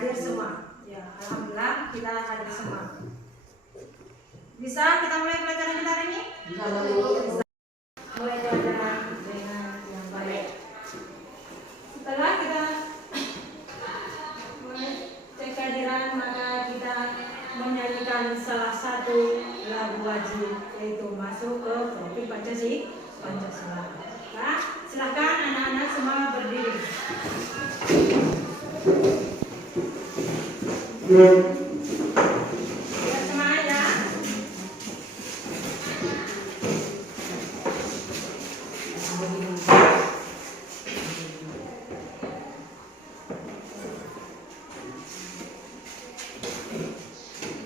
Hadir semua. Ya, alhamdulillah kita hadir semua. Bisa kita mulai pelajaran kita hari ini? Bisa. Mulai pelajaran dengan yang baik. Setelah kita cek kehadiran, maka kita menyanyikan salah satu lagu wajib, yaitu masuk ke topik Pancasila. Nah, silakan anak-anak semua berdiri. Biar semangat ya.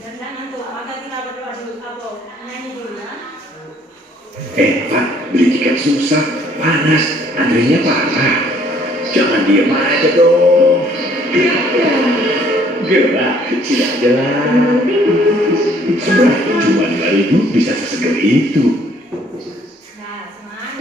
Dan ngantuk, maka kita berdoa dulu, nyanyi dulu ya. Pak, beli tiket susah, panas, antrinya parah. Jangan diem aja dong. Gerak, sini aja lah. Seberapa cuma 5.000 bisa seseger itu. Nah, semangat.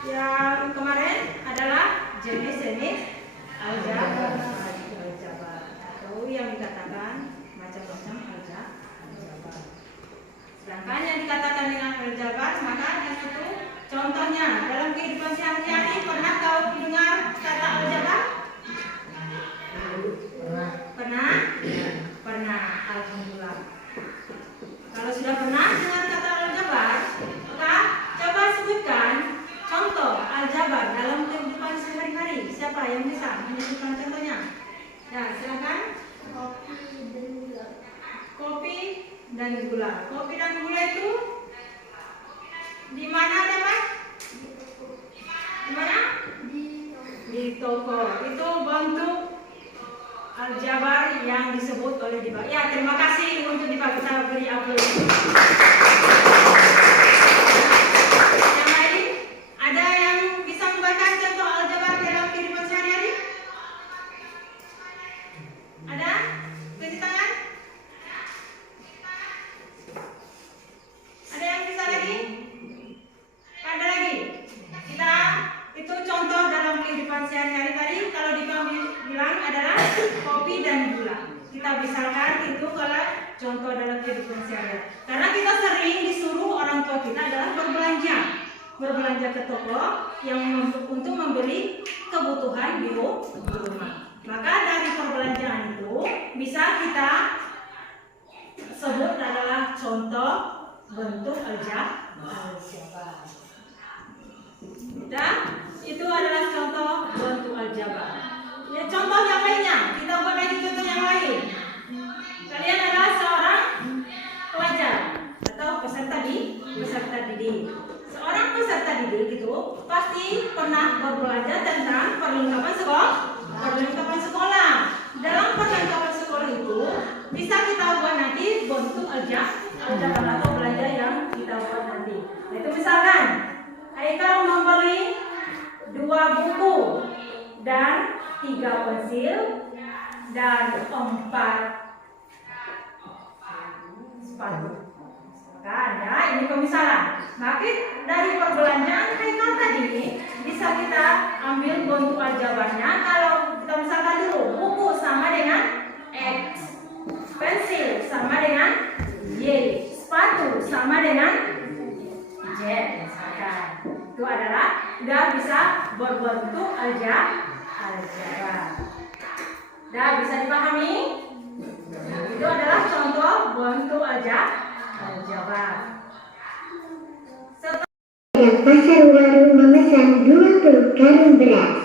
Yang kemarin adalah jenis-jenis aljabar atau yang dikatakan macam-macam aljabar. Sedangkan yang dikatakan dengan aljabar, maka yang itu contohnya dalam kehidupan sehari-hari, pernah kau dengar kata aljabar? Pernah? Pernah, alhamdulillah. Kalau sudah pernah dengar kata aljabar, maka coba sebutkan contoh aljabar dalam kehidupan sehari-hari. Siapa yang bisa menyebutkan contohnya? Ya, silakan. Kopi dan gula. Kopi dan gula itu di mana dapat? Di mana? Di toko. Itu bentuk aljabar yang disebut oleh Diva. Ya, terima kasih untuk Diva, kita beri aplaus. Yang lain, ada yang bisa membacakan contoh aljabar dalam kehidupan sehari-hari? Ada? Cuci tangan? Ada yang bisa lagi? Ada lagi? Kita itu contoh sehari-hari tadi kalau bilang adalah kopi dan gula. Kita misalkan itu kalau contoh dalam kehidupan sehari-hari. Karena kita sering disuruh orang tua kita adalah berbelanja ke toko yang untuk membeli kebutuhan di rumah. Maka dari perbelanjaan itu bisa kita sebut adalah contoh bentuk aljabar. Dan itu adalah contoh bentuk aljabar. Ya, contoh yang lainnya, kita buat lagi contoh yang lain. Kalian adalah seorang pelajar atau peserta didik. Seorang peserta didik itu pasti pernah berbelanja tentang perlengkapan sekolah. Dalam perlengkapan sekolah itu bisa kita buat nanti bentuk aljabar atau belanja yang kita buat nanti. Itu misalkan Haikal membeli 2 buku dan 3 pensil dan 4 sepatu. Kan ya, ini pemisalan. Maka dari perbelanjaan Haikal tadi bisa kita ambil bentuk aljabarnya. Kalau kita misalkan dulu buku sama dengan X, pensil sama dengan Y, sepatu sama dengan Z. Misalkan itu adalah udah bisa berbentuk aljabar. Dah bisa dipahami? Itu adalah contoh bentuk aljabar. Pasar warung memesan 20 karung beras.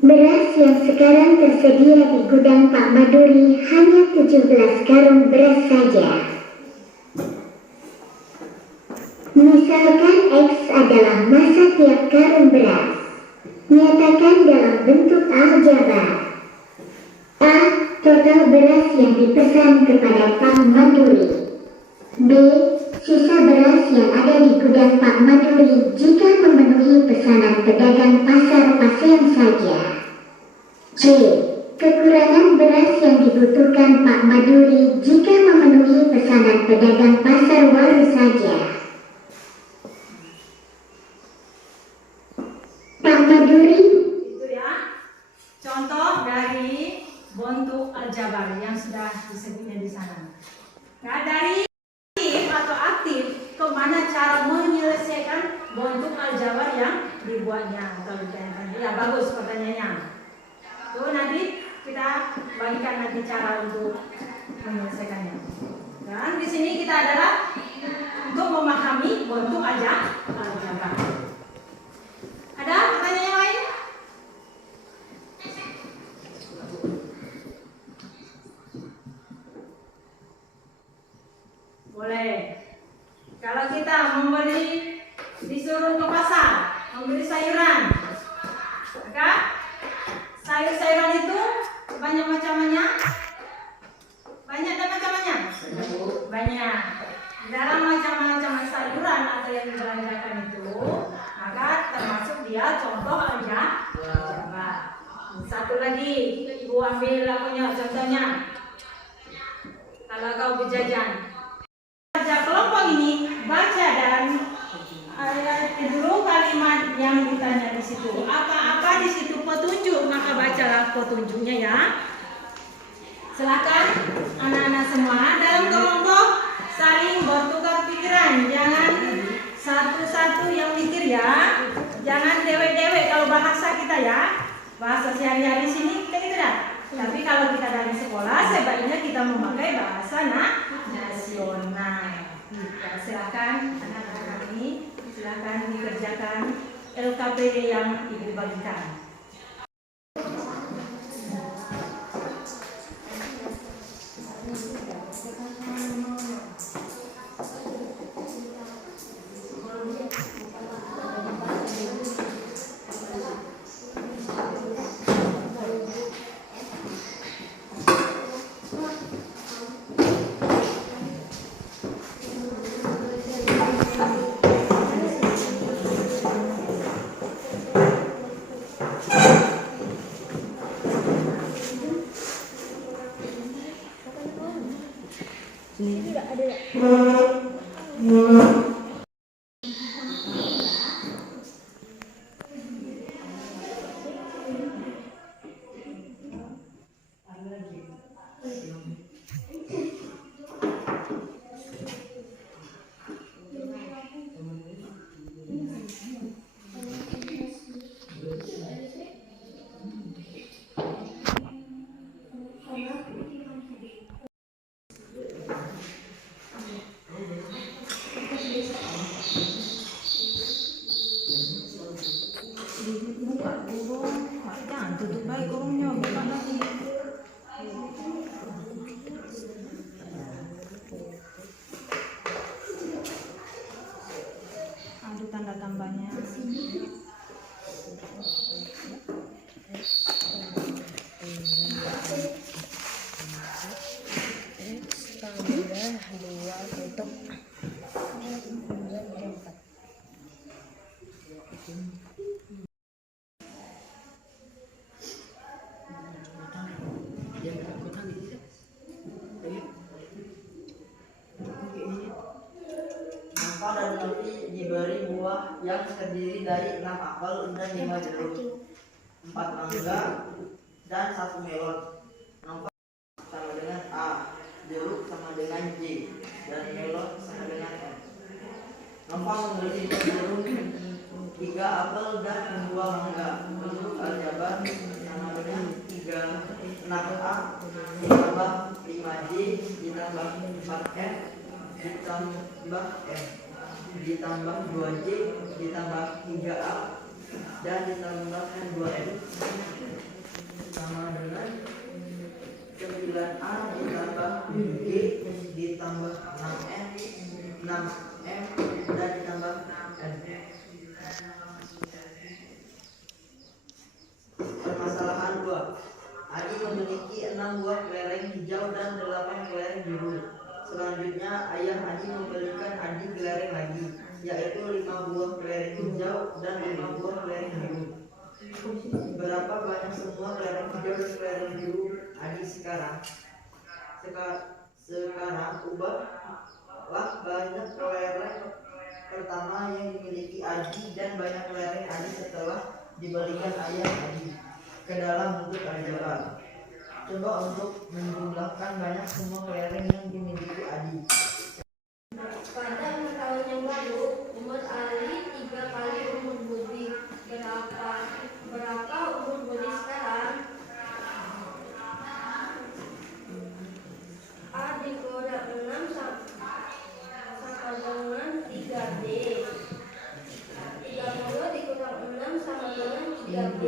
Beras yang sekarang tersedia di gudang Pak Maduri hanya 17 karung beras saja. Misalkan X adalah masa tiap karung beras. Nyatakan dalam bentuk aljabar. A. Total beras yang dipesan kepada Pak Maduri. B. Sisa beras yang ada di gudang Pak Maduri jika memenuhi pesanan pedagang pasar Pasien saja. C. Kekurangan beras yang dibutuhkan Pak Maduri jika memenuhi pesanan pedagang pasar Waru saja. Pak Maduri. Itu ya, contoh dari bentuk aljabar yang sudah disebutnya di sana. Nah, dari atau aktif kemana cara menyelesaikan bentuk aljabar yang dibuatnya atau ditanyakan. Ya bagus pertanyaannya. Tuh nanti kita bagikan nanti cara untuk menyelesaikannya. Dan di sini kita adalah untuk memahami bentuk aljabar. Ada pertanyaan yang lain? Boleh. Kalau kita disuruh ke pasar, membeli sayuran, maka sayur-sayuran itu banyak macamnya. Banyak dan macamnya. Banyak. Dalam macam-macam sayuran atau yang dibelanjakan itu, maka termasuk dia contoh aljabar. Satu lagi, ibu ambil contohnya. Kalau kau berjajan. Kelompok ini baca dan dulu kalimat yang ditanya di situ. Apa-apa di situ petunjuk, maka bacalah petunjuknya ya. Silakan anak-anak semua dalam kelompok saling bertukar pikiran. Jangan satu-satu yang mikir ya. Jangan dewek-dewek kalau bahasa kita ya. Bahasa sehari-hari sini kita tidak. Tapi kalau kita dari sekolah sebaiknya kita memakai bahasa nasional. Silakan anak-anak ini, silakan dikerjakan LKP yang ibu bagikan. Dibuka kurung, jangan tutup baik kurungnya, buka lagi. Ada tanda tambahnya. Nangka dan roti diberi buah yang terdiri dari 6 apel dan 5 jeruk, 4 mangga dan 1 melon. Nangka sama dengan A, jeruk sama dengan J, dan melon sama dengan M. Nangka memberi jeruk 3 apel dan 2 mangga. Bentuk aljabar sama dengan 6A ditambah 5J ditambah 4M ditambah M ditambah 2J ditambah 3A dan ditambah 2M sama dengan 9A ditambah G ditambah 6M dan ditambah N. Permasalahan 2. Adi memiliki 6 buah kelereng hijau dan 8 kelereng biru. Selanjutnya, ayah Adi membelikan Adi kelereng lagi, yaitu 5 buah kelereng hijau dan 5 buah kelereng biru. Berapa banyak semua kelereng hijau dan kelereng biru Adi sekarang? Sekarang ubahlah banyak kelereng pertama yang dimiliki Adi dan banyak kelereng Adi setelah dibelikan ayah Adi ke dalam bentuk aljabar. Coba untuk menjumlahkan banyak semua kelereng yang dimiliki Adi. Pada tahun yang lalu, umur Ali 3 kali umur Budi. Berapa umur Budi sekarang? A dikurang 6 sama dengan 3B. 30 dikurang 6 sama dengan 3B.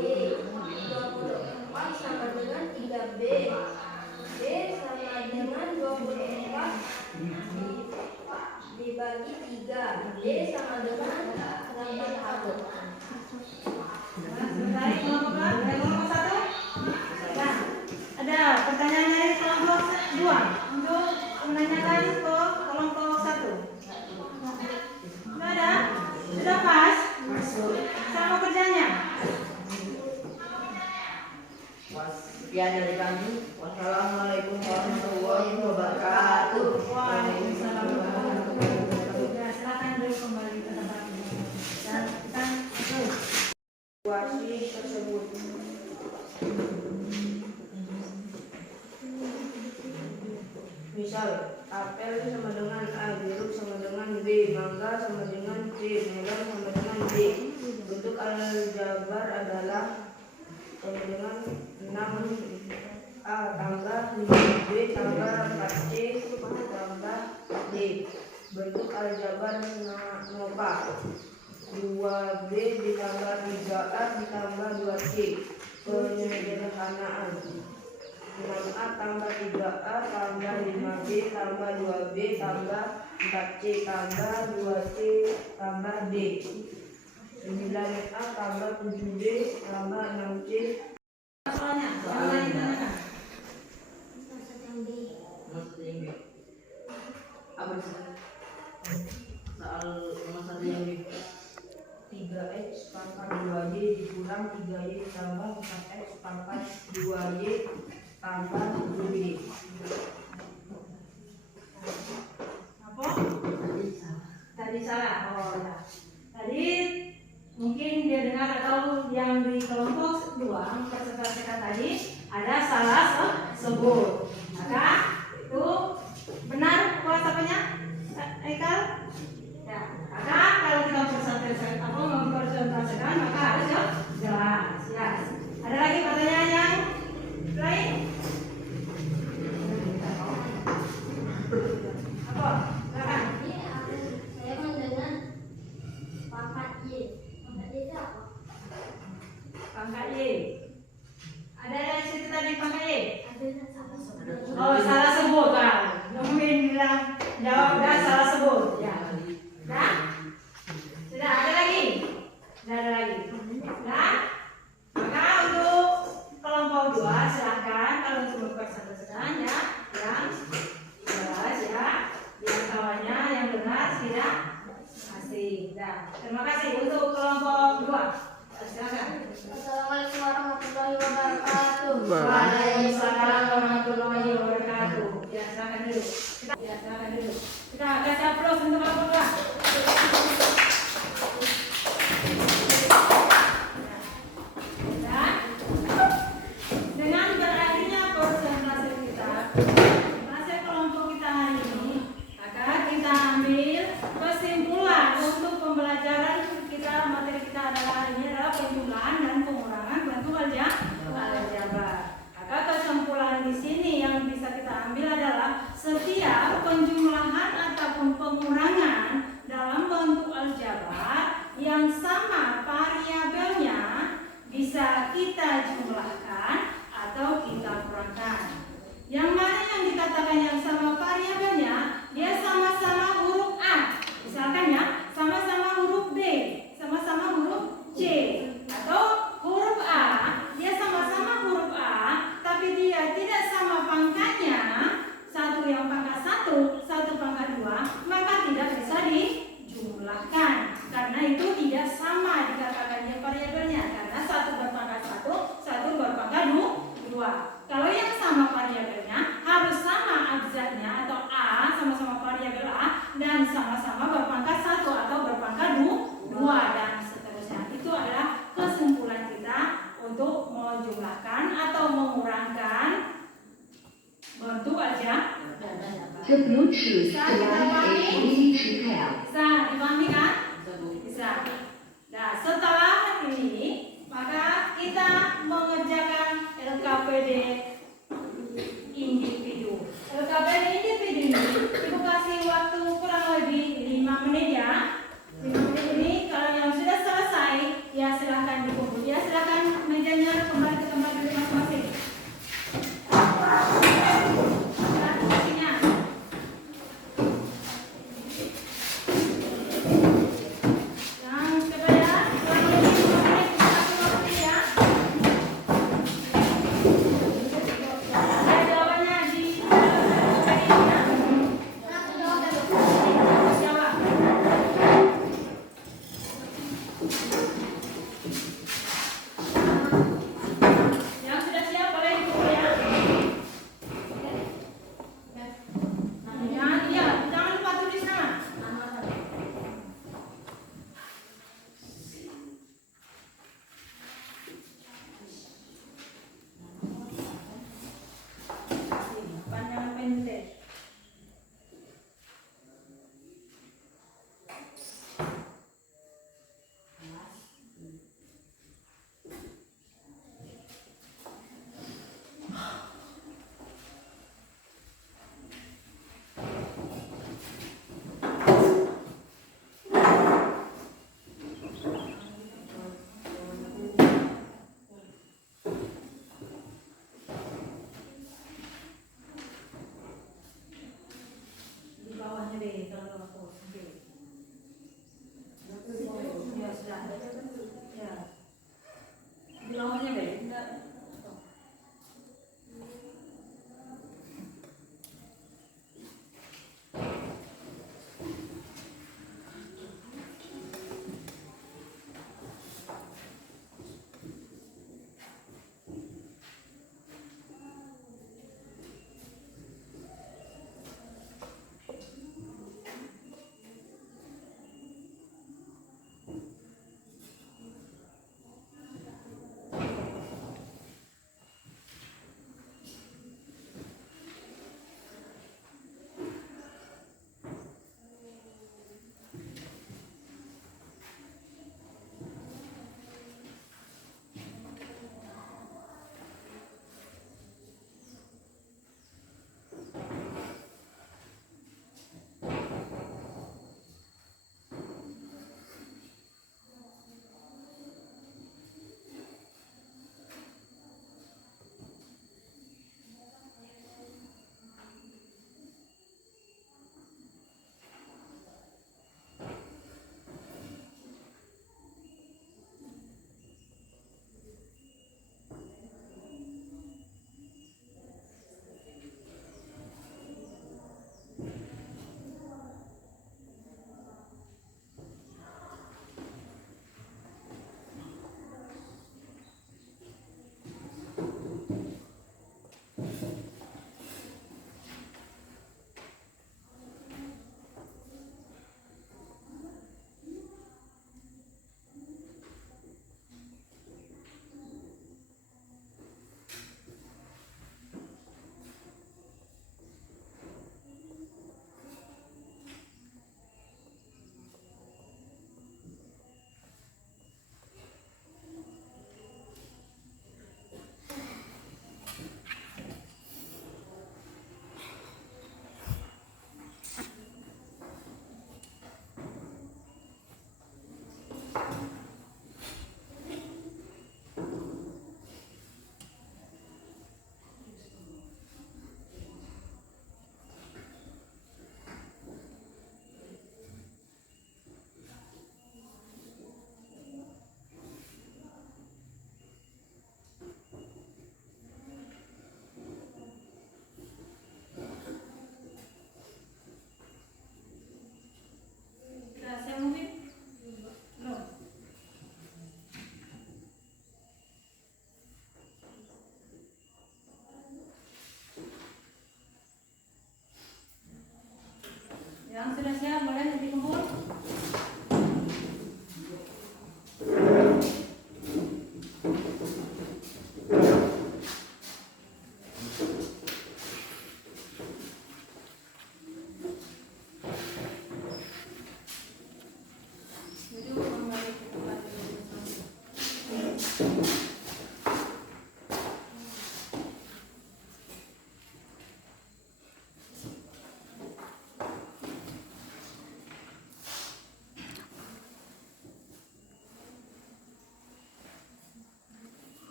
24 sama dengan 3B. B sama dengan 24 dibagi 3. B sama dengan 61. Baik, kelompok 1. Nah, ada pertanyaan dari kelompok 2 untuk menanyakan ke kelompok 1. Tidak ada? Sudah pas? Sama kerjanya? Sekian dari kami. Wassalamualaikum warahmatullahi wabarakatuh. Waalaikumsalam warahmatullahi wabarakatuh. Ya, silakan dulu kembali ke tempatnya. Dan kita terus. Situasi tersebut. Misal, apel sama dengan A, jeruk sama dengan B, mangga sama dengan C, melon sama dengan D. Bentuk aljabar adalah sama dengan 6A tambah 5B tambah 4C tambah D. Bentuk aljabar nova 2B ditambah 3A ditambah 2C. Penyederhanaan 6A tambah 3A tambah 5B tambah 2B tambah 4C tambah 2C tambah D. 9A tambah 7B tambah 6C. Soalnya, yang lain tanyakan. Maksud yang B. Apa sih? Soal nomor 1 yang B. 3X pangkat 2Y dikurang 3Y tambah 4X pangkat 2Y tambah 7Y. Apa? Tadi salah. Oh, ya. Tadi mungkin dia dengar atau yang di kelompok 2 peserta tadi ada salah sebut. Maka itu benar kuasanya Ekal? Ya. Maka kalau kita mempresentasikan maka harus jelas. Ya. Ada lagi pertanyaan yang lain? Apa? Silakan. Saya mendengar pangkat Y. Pangkat Y itu apa? penjumlahan dan pengurangan bentuk aljabar. Maka kesimpulan di sini yang bisa kita ambil adalah setiap penjumlahan ataupun pengurangan dalam bentuk aljabar yang sama variabelnya bisa kita jumlahkan atau kita kurangkan. Yang mana yang dikatakan yang sama variabelnya, dia sama-sama huruf A. Misalkan ya, sama-sama huruf B, sama-sama huruf C. Atau huruf A, dia sama-sama huruf A, tapi dia tidak sama pangkatnya. Satu yang pangkat 1, satu pangkat 2, maka tidak bisa dijumlahkan. Karena itu tidak sama dikatakannya variabelnya. Karena satu berpangkat 1, satu berpangkat 2. Kalau yang sama variabelnya harus sama abjadnya atau A, sama-sama variabel A dan sama-sama berpangkat 1 atau berpangkat 2 dan seterusnya. Itu adalah kesimpulan kita untuk menjumlahkan atau mengurangkan bentuk aljabar. 这 Bluetooth Bisa kita pahami? 时刻 Bisa dipahami kan? Bisa. Nah, setelah ini maka kita mengerjakan LKPD individu. LKPD individu ini Ibu kasih waktu kurang lebih 5 menit ya. 5 menit ini kalau yang sudah selesai ya silahkan dikumpul. Ya silahkan mejanya kembali ke tempat duduk masing-masing. Ya, posisinya. Yang kedua, kurang lebih 5 menit kita waktu ya.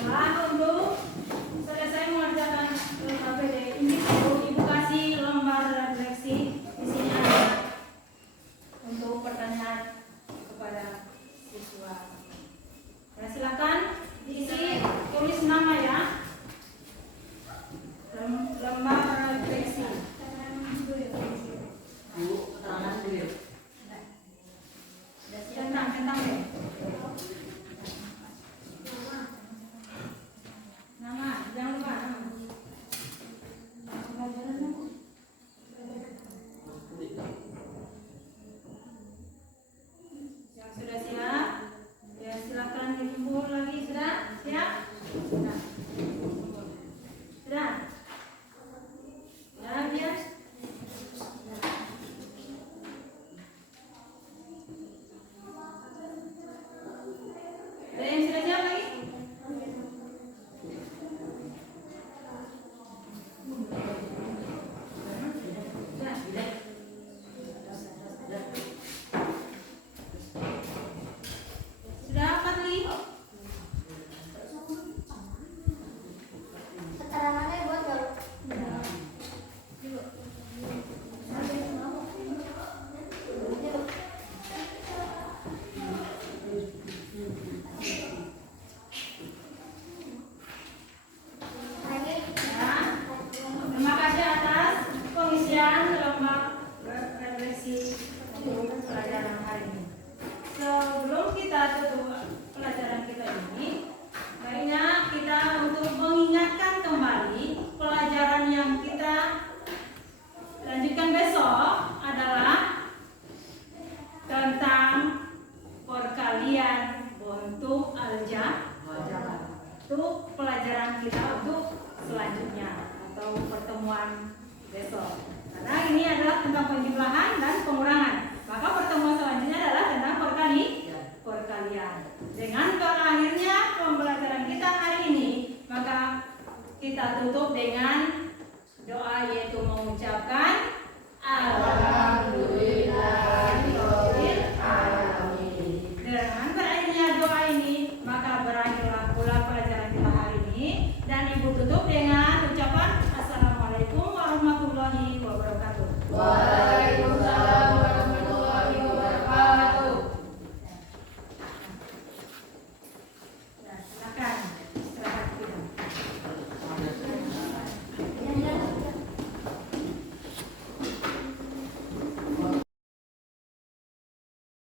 Setelah untuk selesai mengerjakan KPD, ini ibu kasih lembar refleksi. Di sini ada untuk pertanyaan kepada siswa. Ya, silakan diisi, tulis nama ya. Lembar refleksi. Bu, keterangan dulu ya. Centang deh. Nama, jangan lupa nama. Yang sudah siap, ya silakan dikumpul lagi. Sudah siap? Sudah. Sudah. Sudah biar. Ada yang sudah siap lagi? Sudah. Sudah Fadli? Keterangannya buat nggak? Ya. Terima kasih atas pengisian lembar refleksi untuk pelajaran hari ini. Sebelum kita tutup pelajaran kita ini, baiknya kita untuk mengingatkan kembali pelajaran yang kita lanjutkan besok adalah tentang perkalian bentuk aljabar. Itu pelajaran kita untuk selanjutnya atau pertemuan besok. Karena ini adalah tentang penjumlahan dan pengurangan. Maka pertemuan selanjutnya adalah tentang perkalian. Dengan berakhirnya pembelajaran kita hari ini, maka kita tutup dengan doa, yaitu mengucapkan